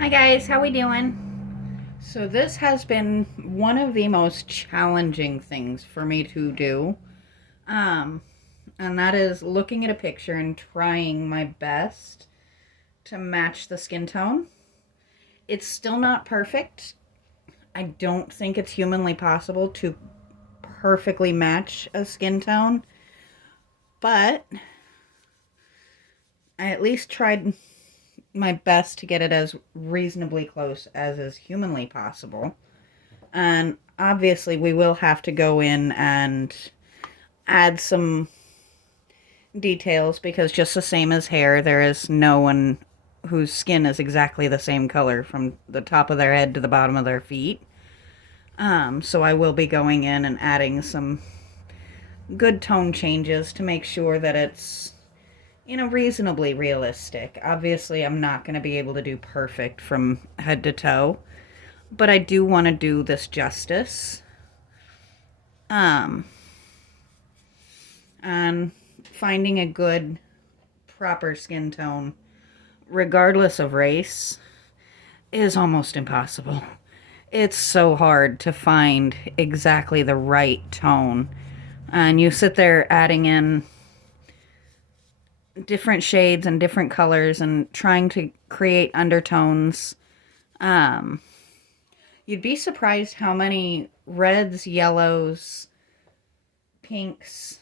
Hi guys, how we doing? So this has been one of the most challenging things for me to do. Um, and that is looking at a picture and trying my best to match the skin tone. It's still not perfect. I don't think it's humanly possible to perfectly match a skin tone, but I at least tried my best to get it as reasonably close as is humanly possible. And obviously, we will have to go in and add some details because just the same as hair, there is no one whose skin is exactly the same color from the top of their head to the bottom of their feet. So I will be going in and adding some good tone changes to make sure that it's, reasonably realistic. Obviously, I'm not going to be able to do perfect from head to toe, but I do want to do this justice. Um, and finding a good, proper skin tone, regardless of race, is almost impossible. It's so hard to find exactly the right tone. And you sit there adding in different shades and different colors and trying to create undertones. Um, you'd be surprised how many reds, yellows, pinks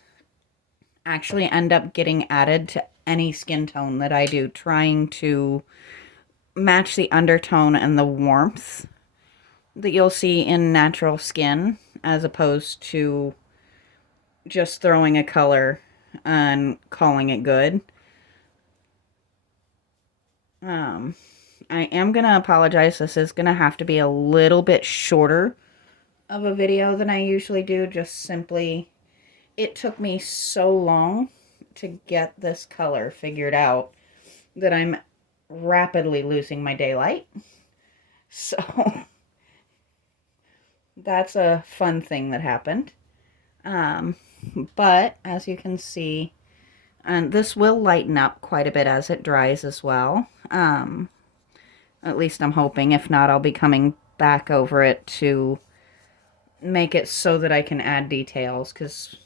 actually end up getting added to any skin tone that I do, trying to match the undertone and the warmth that you'll see in natural skin as opposed to just throwing a color and calling it good. Um, I am going to apologize. This is going to have to be a little bit shorter of a video than I usually do. Just simply, it took me so long to get this color figured out that I'm rapidly losing my daylight. So that's a fun thing that happened. Um, but as you can see, and this will lighten up quite a bit as it dries as well. At least I'm hoping. If not, I'll be coming back over it to make it so that I can add details, because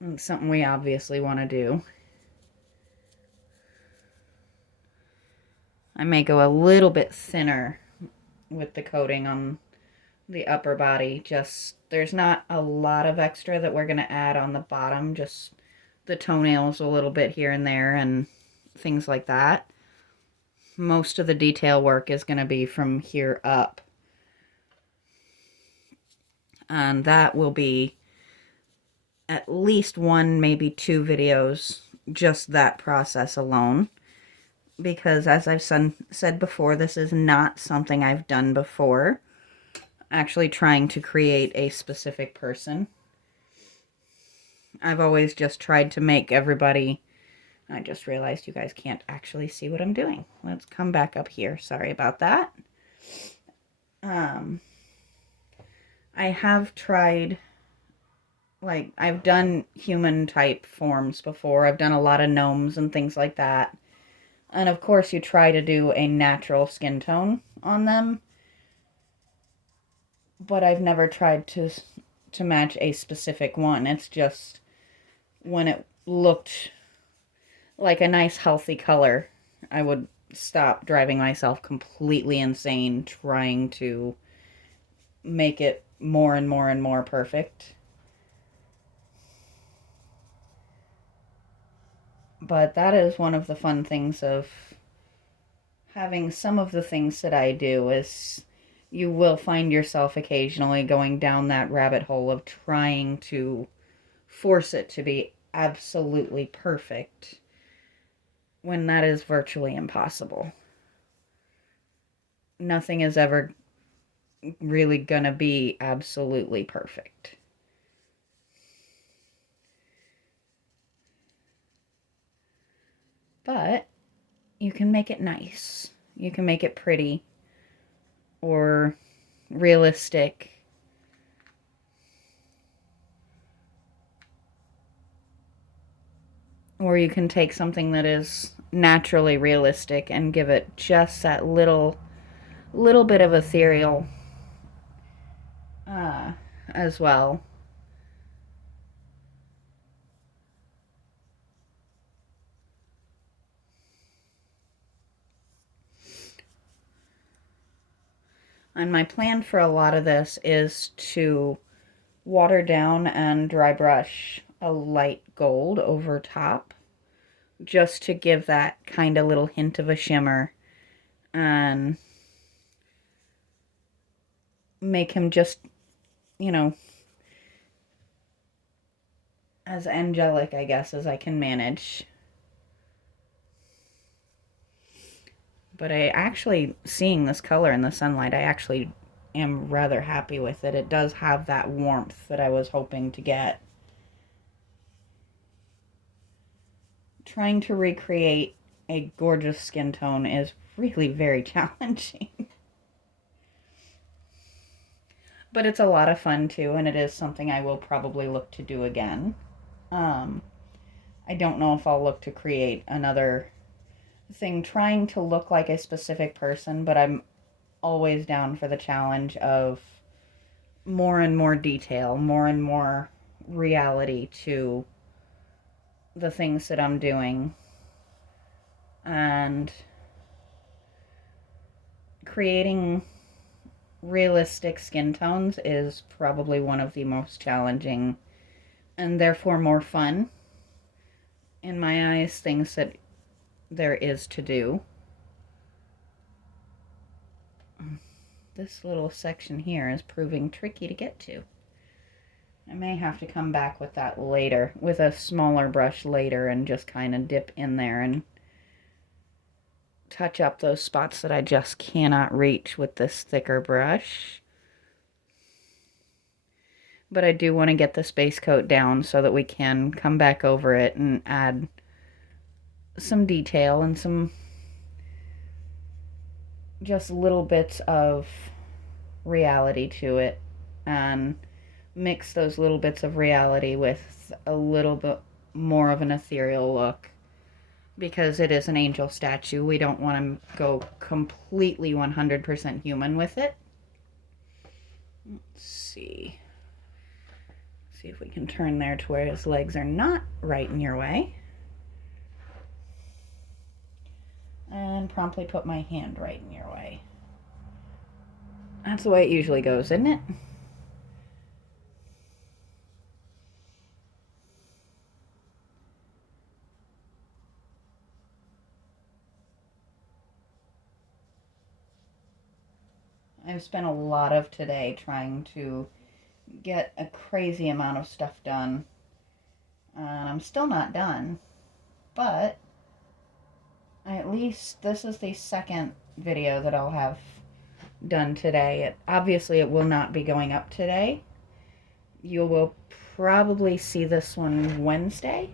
it's something we obviously want to do. I may go a little bit thinner with the coating on the upper body. Just, there's not a lot of extra that we're going to add on the bottom, just the toenails a little bit here and there and things like that. Most of the detail work is going to be from here up. And that will be at least one, maybe two videos, just that process alone. Because as I've said before, this is not something I've done before. Actually trying to create a specific person. I've always just tried to make everybody... I just realized you guys can't actually see what I'm doing. Let's come back up here. Sorry about that. I have tried, like, I've done human type forms before. I've done a lot of gnomes and things like that. And of course you try to do a natural skin tone on them. But I've never tried to match a specific one. It's just when it looked like a nice healthy color, I would stop driving myself completely insane trying to make it more and more and more perfect. But that is one of the fun things of having some of the things that I do is you will find yourself occasionally going down that rabbit hole of trying to force it to be absolutely perfect when that is virtually impossible. Nothing is ever really gonna be absolutely perfect. But you can make it nice. You can make it pretty or realistic. Or you can take something that is naturally realistic and give it just that little bit of ethereal uh, as well. And my plan for a lot of this is to water down and dry brush a light gold over top, just to give that kind of little hint of a shimmer and make him just, you know, as angelic, I guess, as I can manage. But I actually, seeing this color in the sunlight, I actually am rather happy with it. It does have that warmth that I was hoping to get. Trying to recreate a gorgeous skin tone is really very challenging. But it's a lot of fun too, and it is something I will probably look to do again. Um, I don't know if I'll look to create another thing trying to look like a specific person, but I'm always down for the challenge of more and more detail, more and more reality to the things that I'm doing. And creating realistic skin tones is probably one of the most challenging and therefore more fun, in my eyes, things that there is to do. This little section here is proving tricky to get to. I may have to come back with that later, with a smaller brush later, and just kind of dip in there and touch up those spots that I just cannot reach with this thicker brush. But I do want to get this base coat down so that we can come back over it and add some detail and some just little bits of reality to it, and mix those little bits of reality with a little bit more of an ethereal look, because it is an angel statue. We don't want to go completely 100% human with it. Let's see. See if we can turn there to where his legs are not right in your way. And promptly put my hand right in your way. That's the way it usually goes, isn't it? I've spent a lot of today trying to get a crazy amount of stuff done. I'm still not done, but at least this is the second video that I'll have done today. Obviously, it will not be going up today. You will probably see this one Wednesday.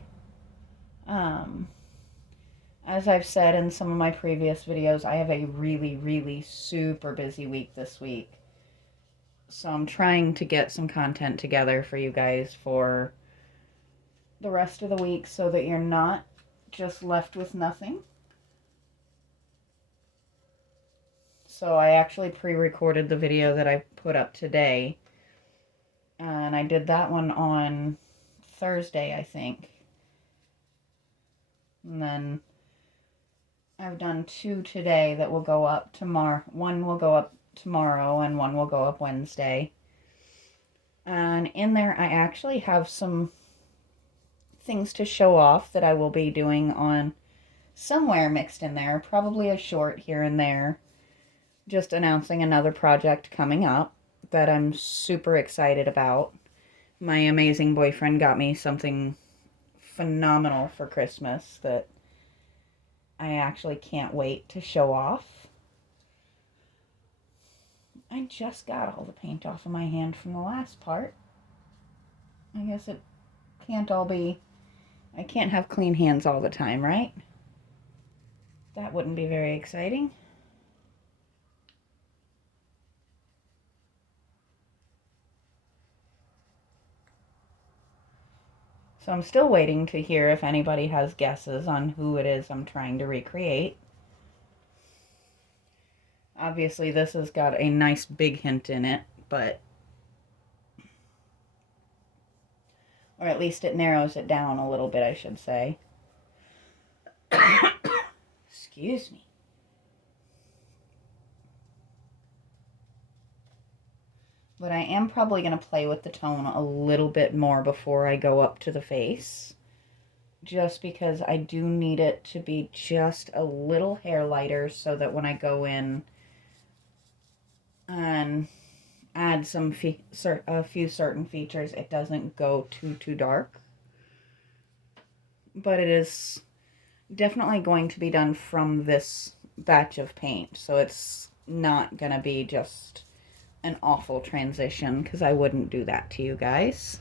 As I've said in some of my previous videos, I have a really, really super busy week this week. So I'm trying to get some content together for you guys for the rest of the week so that you're not just left with nothing. So I actually pre-recorded the video that I put up today. And I did that one on Thursday, I think. And then I've done 2 today that will go up tomorrow. One will go up tomorrow and one will go up Wednesday. And in there I actually have some things to show off that I will be doing on somewhere mixed in there. Probably a short here and there. Just announcing another project coming up that I'm super excited about. My amazing boyfriend got me something phenomenal for Christmas that I actually can't wait to show off. I just got all the paint off of my hand from the last part. I guess it can't all be... I can't have clean hands all the time, right? That wouldn't be very exciting. So I'm still waiting to hear if anybody has guesses on who it is I'm trying to recreate. Obviously, this has got a nice big hint in it, but... or at least it narrows it down a little bit, I should say. Excuse me. But I am probably going to play with the tone a little bit more before I go up to the face. Just because I do need it to be just a little hair lighter so that when I go in and add a few certain features, it doesn't go too dark. But it is definitely going to be done from this batch of paint, so it's not going to be just an awful transition, because I wouldn't do that to you guys.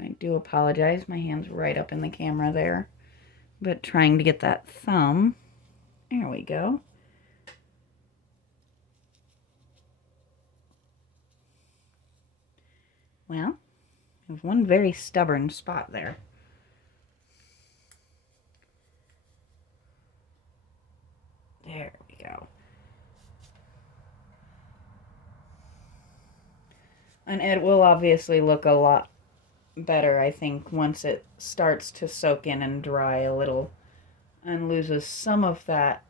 I do apologize, my hand's right up in the camera there, but trying to get that thumb. There we go. Well, I have one very stubborn spot there. There we go. And it will obviously look a lot better, I think, once it starts to soak in and dry a little and loses some of that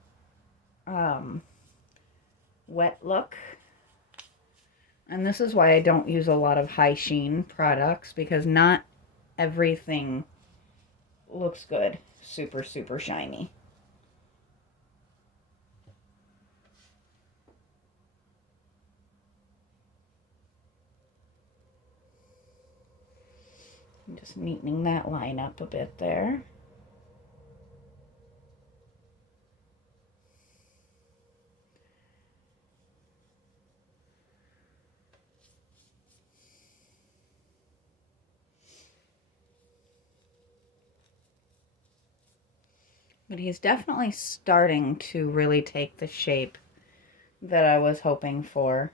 wet look. And this is why I don't use a lot of high sheen products, because not everything looks good super shiny. I'm just neatening that line up a bit there. But he's definitely starting to really take the shape that I was hoping for.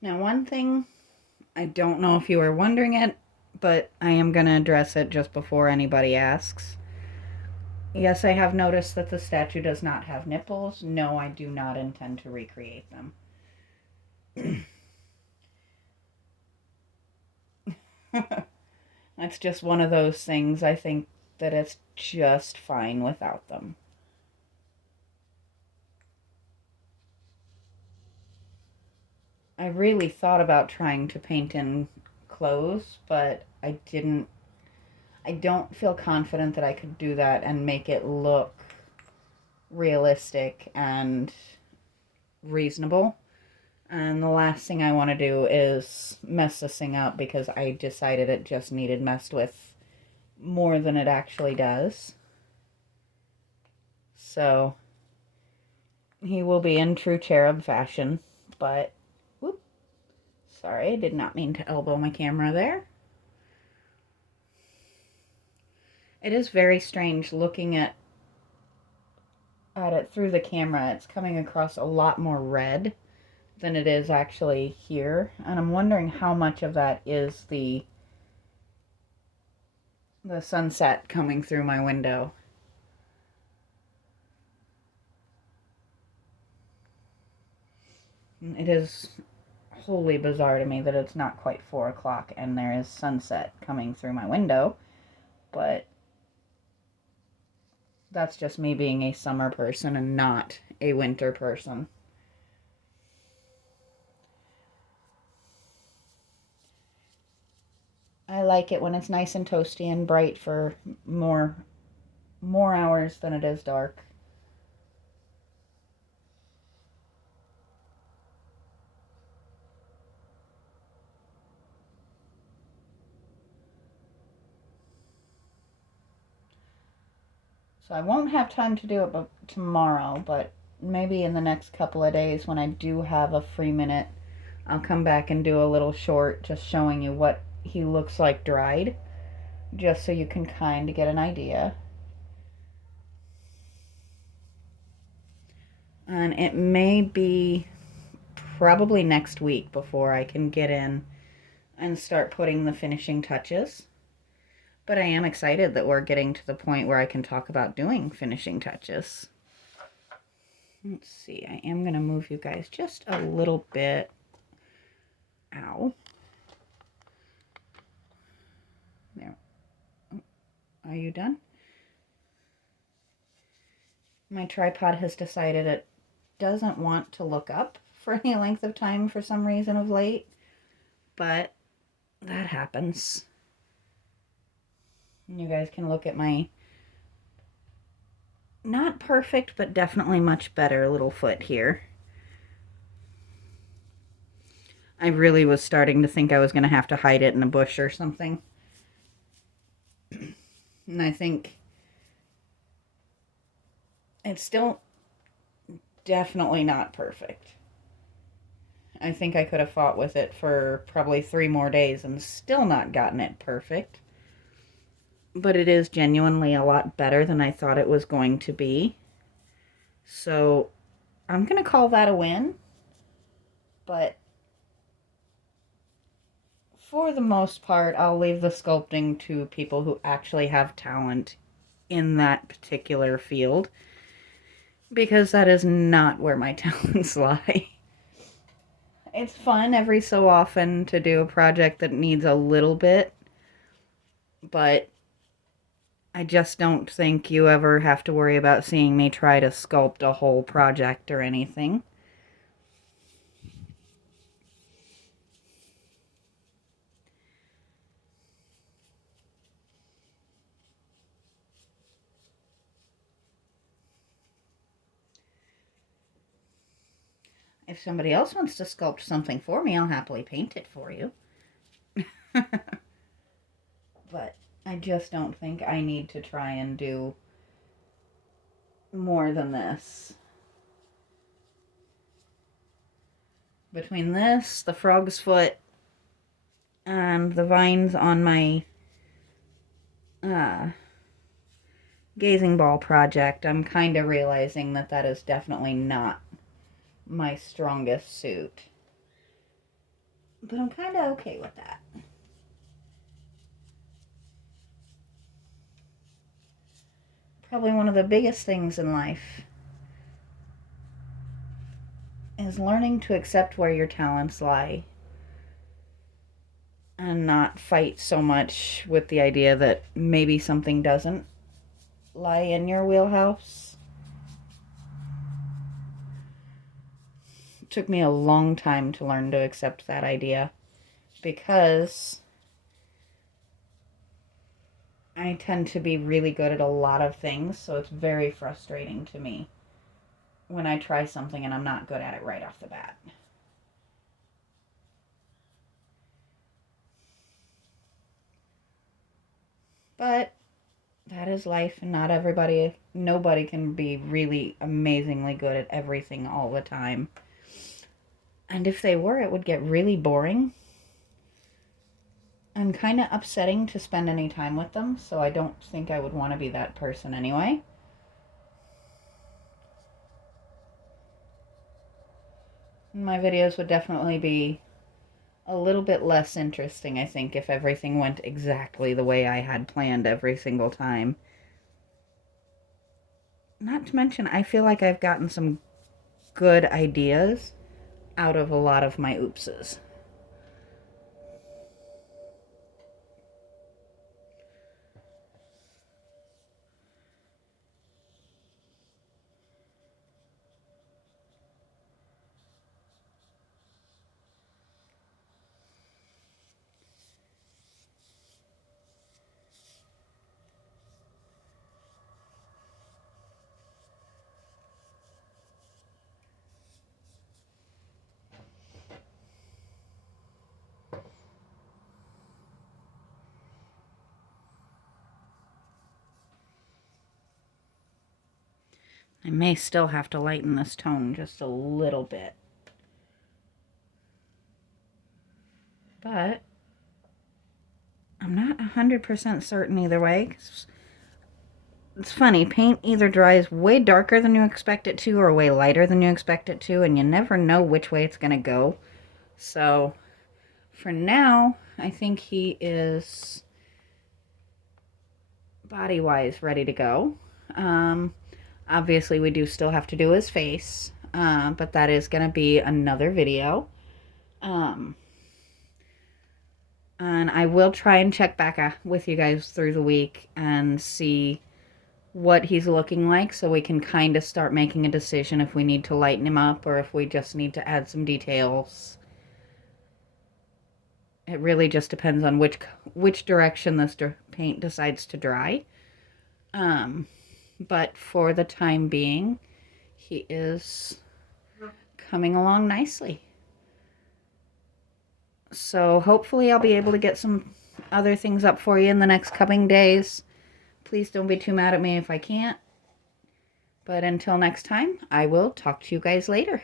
Now, one thing, I don't know if you were wondering it, but I am going to address it just before anybody asks. Yes, I have noticed that the statue does not have nipples. No, I do not intend to recreate them. That's just one of those things. I think that it's just fine without them. I really thought about trying to paint in clothes, but I don't feel confident that I could do that and make it look realistic and reasonable. And the last thing I want to do is mess this thing up, because I decided it just needed messed with more than it actually does. So he will be in true cherub fashion, but whoop, sorry, I did not mean to elbow my camera there. It is very strange looking at it through the camera. It's coming across a lot more red than it is actually here, and I'm wondering how much of that is the sunset coming through my window. It is wholly bizarre to me that it's not quite 4 o'clock and there is sunset coming through my window, but that's just me being a summer person and not a winter person. I like it when it's nice and toasty and bright for more hours than it is dark. So I won't have time to do it tomorrow, but maybe in the next couple of days when I do have a free minute, I'll come back and do a little short just showing you what he looks like dried, just so you can kind of get an idea. And it may be probably next week before I can get in and start putting the finishing touches. But I am excited that we're getting to the point where I can talk about doing finishing touches. Let's see, I am going to move you guys just a little bit. Ow. There. Are you done? My tripod has decided it doesn't want to look up for any length of time for some reason of late, but that happens. And you guys can look at my not perfect, but definitely much better little foot here. I really was starting to think I was going to have to hide it in a bush or something. And I think it's still definitely not perfect. I think I could have fought with it for probably 3 more days and still not gotten it perfect. But it is genuinely a lot better than I thought it was going to be. So I'm going to call that a win. But for the most part, I'll leave the sculpting to people who actually have talent in that particular field, because that is not where my talents lie. It's fun every so often to do a project that needs a little bit, but I just don't think you ever have to worry about seeing me try to sculpt a whole project or anything. If somebody else wants to sculpt something for me, I'll happily paint it for you. But I just don't think I need to try and do more than this. Between this, the frog's foot, and the vines on my gazing ball project, I'm kind of realizing that that is definitely not my strongest suit. But I'm kind of okay with that. Probably one of the biggest things in life is learning to accept where your talents lie and not fight so much with the idea that maybe something doesn't lie in your wheelhouse. It took me a long time to learn to accept that idea, because I tend to be really good at a lot of things, so it's very frustrating to me when I try something and I'm not good at it right off the bat. But that is life, and nobody can be really amazingly good at everything all the time. And if they were, it would get really boring and kind of upsetting to spend any time with them, so I don't think I would want to be that person anyway. My videos would definitely be a little bit less interesting, I think, if everything went exactly the way I had planned every single time. Not to mention, I feel like I've gotten some good ideas out of a lot of my oopses. I may still have to lighten this tone just a little bit. But I'm not 100% certain either way. It's funny, paint either dries way darker than you expect it to or way lighter than you expect it to, and you never know which way it's going to go. So for now, I think he is body-wise ready to go. Obviously, we do still have to do his face, but that is going to be another video. And I will try and check back with you guys through the week and see what he's looking like so we can kind of start making a decision if we need to lighten him up or if we just need to add some details. It really just depends on which direction this paint decides to dry. But for the time being, he is coming along nicely. So hopefully I'll be able to get some other things up for you in the next coming days. Please don't be too mad at me if I can't. But until next time, I will talk to you guys later.